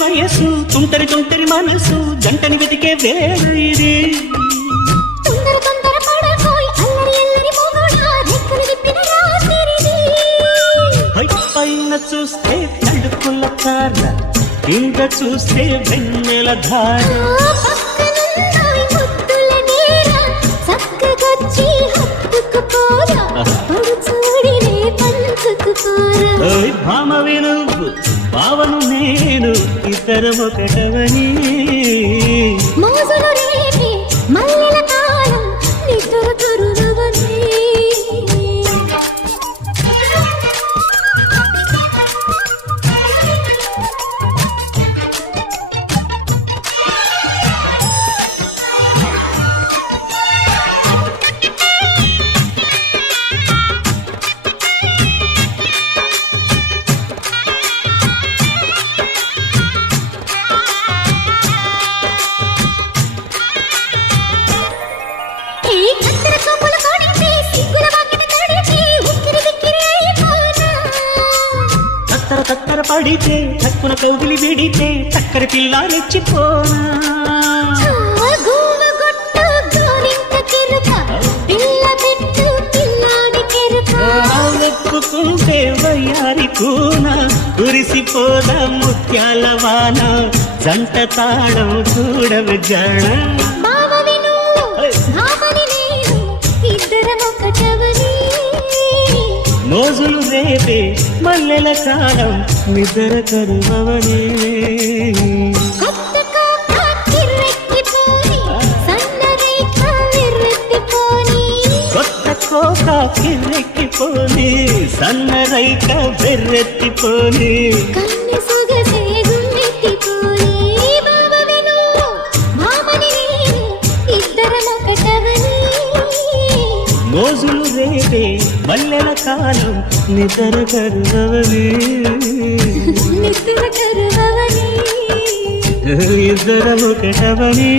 వయస్సు తుంటరి తుంటరి మనసు జంటని వెతికే వేరు ఇది పైన చూస్తే తడుకుల కార కింద చూస్తే వెన్నెల ధార భామ వినువ్వు భావను నేను ఇద్దరం ఒకటవని చక్కర పడితే చక్కున కౌగిలి విడితే చక్కర పిల్ల రెచ్చిపోనా ఒప్పుకుంటే వయ్యారి కూన కురిసిపోద ముత్యాల వాన జంట తాళం చూడవు జన మోజులు రేపే మల్లెల కాలం నిద్ర కరువవని కొత్త కోక కిర్రెక్కిపోని సన్న రైక బెర్రెత్తిపోని మోజులు రేపే మల్లెల కాలం నిద్ర కరువవని ఇద్దరం ఒకటవని